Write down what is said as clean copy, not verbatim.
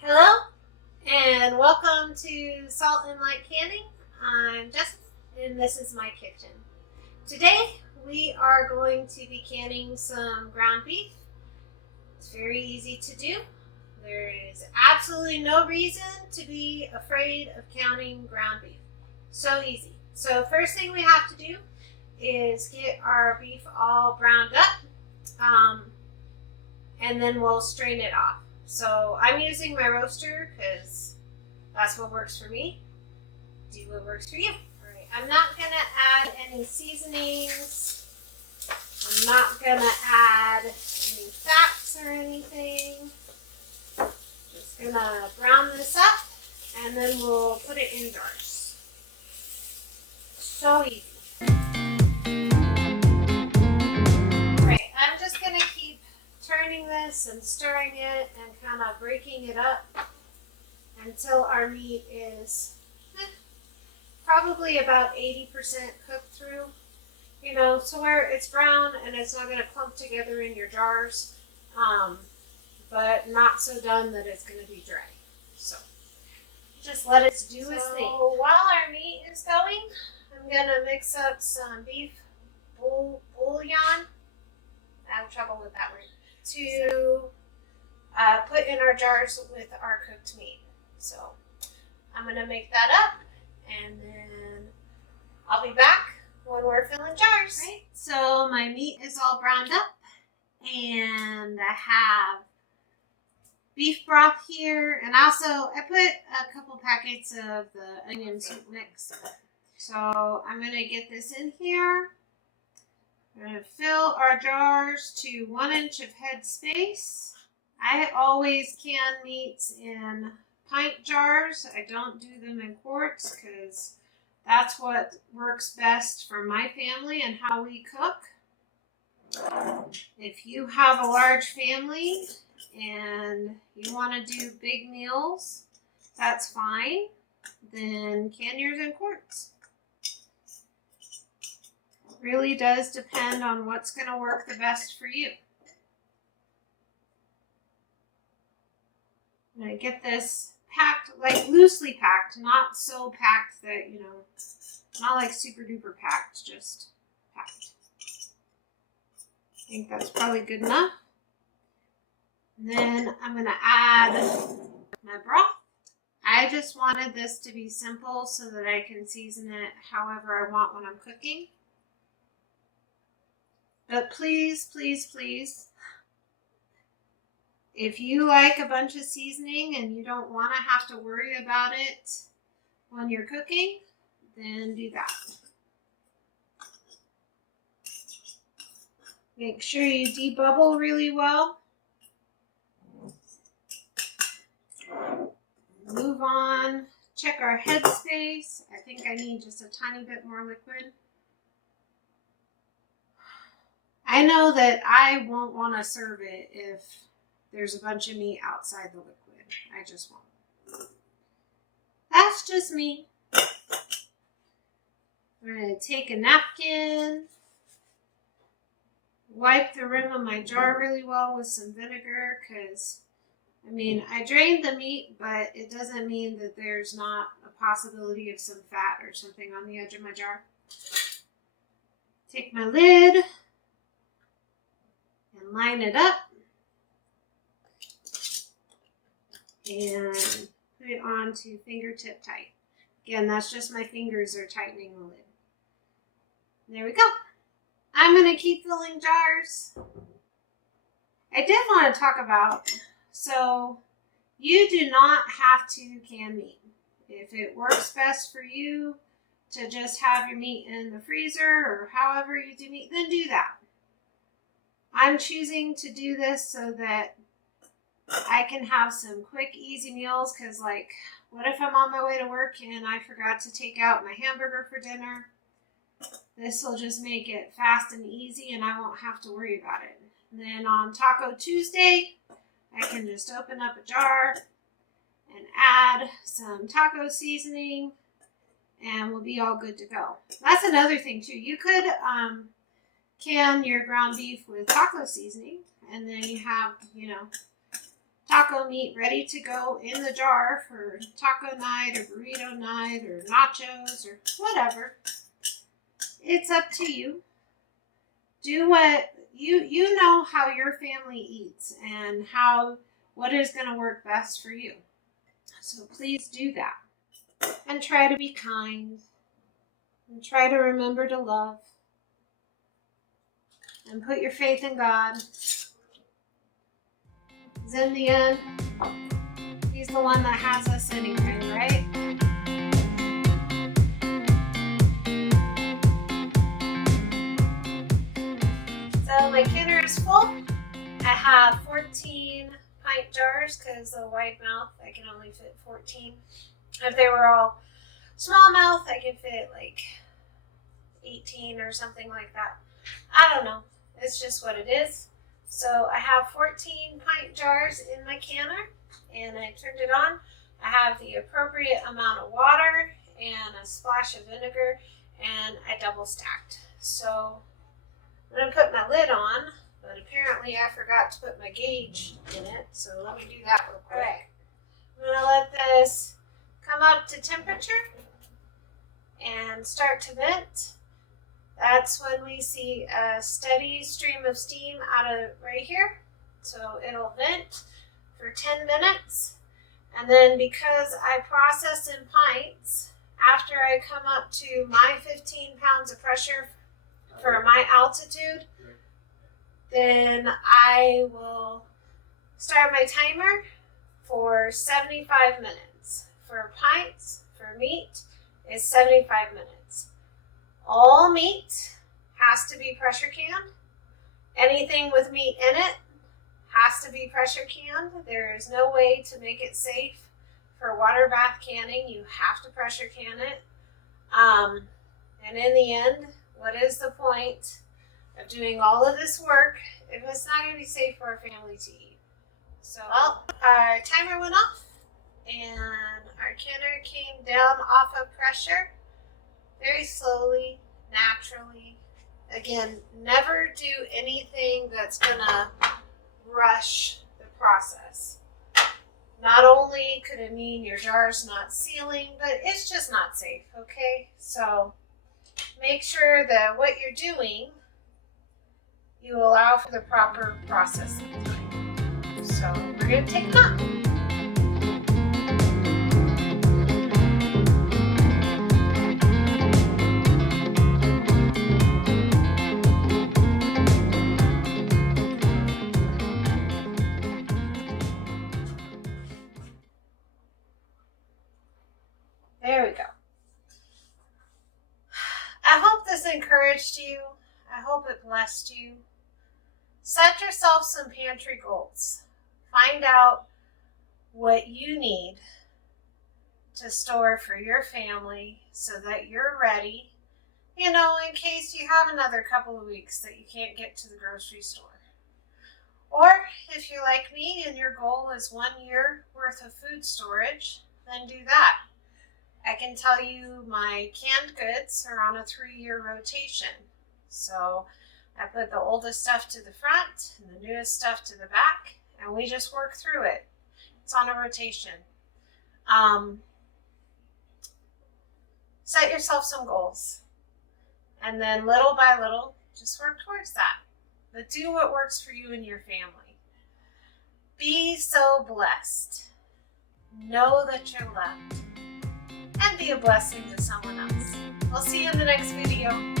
Hello, and welcome to Salt and Light Canning. I'm Jessica, and this is my kitchen. Today, we are going to be canning some ground beef. It's very easy to do. There is absolutely no reason to be afraid of canning ground beef. So easy. So first thing we have to do is get our beef all browned up, and then we'll strain it off. So I'm using my roaster because that's what works for me. Do what works for you. All right, I'm not gonna add any seasonings. I'm not gonna add any fats or anything. Just gonna brown this up and then we'll put it in jars. So easy. Alright, I'm just gonna keep turning this and stirring it and kind of breaking it up until our meat is probably about 80% cooked through. You know, so where it's brown and it's not going to clump together in your jars, but not so done that it's going to be dry. So just let it do its thing. While our meat is going, I'm going to mix up some beef bouillon. I have trouble with that word. To put in our jars with our cooked meat. So I'm going to make that up and then I'll be back when we're filling jars. Right. So my meat is all browned up and I have beef broth here, and also I put a couple packets of the onion soup mix. So I'm going to get this in here. We're going to fill our jars to 1 inch of head space. I always can meats in pint jars. I don't do them in quarts because that's what works best for my family and how we cook. If you have a large family and you want to do big meals, that's fine. Then can yours in quarts. Really does depend on what's going to work the best for you. I'm going to get this packed, like loosely packed, not so packed that, you know, not like super duper packed, just packed. I think that's probably good enough. And then I'm going to add my broth. I just wanted this to be simple so that I can season it however I want when I'm cooking. But please, please, please, if you like a bunch of seasoning and you don't want to have to worry about it when you're cooking, then do that. Make sure you debubble really well. Move on. Check our head space. I think I need just a tiny bit more liquid. I know that I won't want to serve it if there's a bunch of meat outside the liquid. I just won't. That's just me. I'm going to take a napkin, wipe the rim of my jar really well with some vinegar because, I mean, I drained the meat, but it doesn't mean that there's not a possibility of some fat or something on the edge of my jar. Take my lid and line it up and put it on to fingertip tight. Again, that's just my fingers are tightening the lid. There we go. I'm going to keep filling jars. I did want to talk about, so you do not have to can meat. If it works best for you to just have your meat in the freezer or however you do meat, then do that. I'm choosing to do this so that I can have some quick, easy meals because, like, what if I'm on my way to work and I forgot to take out my hamburger for dinner? This will just make it fast and easy and I won't have to worry about it. And then on Taco Tuesday, I can just open up a jar and add some taco seasoning and we'll be all good to go. That's another thing too. You could can your ground beef with taco seasoning and then you have, taco meat ready to go in the jar for taco night or burrito night or nachos or whatever. It's up to you. Do what you know how your family eats and what is going to work best for you. So please do that. And try to be kind. And try to remember to love. And put your faith in God. Because in the end, He's the one that has us anyway, right? So my canner is full. I have 14 pint jars because the wide mouth, I can only fit 14. If they were all small mouth, I could fit like 18 or something like that. I don't know. It's just what it is. So I have 14 pint jars in my canner and I turned it on. I have the appropriate amount of water and a splash of vinegar and I double stacked. So I'm going to put my lid on, but apparently I forgot to put my gauge in it. So let me do that real quick. All right. I'm going to let this come up to temperature and start to vent. That's when we see a steady stream of steam out of right here. So it'll vent for 10 minutes. And then because I process in pints, after I come up to my 15 pounds of pressure for my altitude, then I will start my timer for 75 minutes. For pints, for meat, is 75 minutes. All meat has to be pressure canned. Anything with meat in it has to be pressure canned. There is no way to make it safe for water bath canning. You have to pressure can it. And in the end, what is the point of doing all of this work if it's not going to be safe for our family to eat? So, well, our timer went off and our canner came down off of pressure very slowly, naturally. Again, never do anything that's going to rush the process. Not only could it mean your jar's not sealing, but it's just not safe, okay? So make sure that what you're doing, you allow for the proper processing time. So we're going to take it up. There we go. I hope this encouraged you. I hope it blessed you. Set yourself some pantry goals. Find out what you need to store for your family so that you're ready, in case you have another couple of weeks that you can't get to the grocery store. Or if you're like me and your goal is 1 year worth of food storage, then do that. I can tell you my canned goods are on a 3-year rotation. So I put the oldest stuff to the front and the newest stuff to the back, and we just work through it. It's on a rotation. Set yourself some goals, and then little by little, just work towards that. But do what works for you and your family. Be so blessed. Know that you're loved. And be a blessing to someone else. I'll see you in the next video.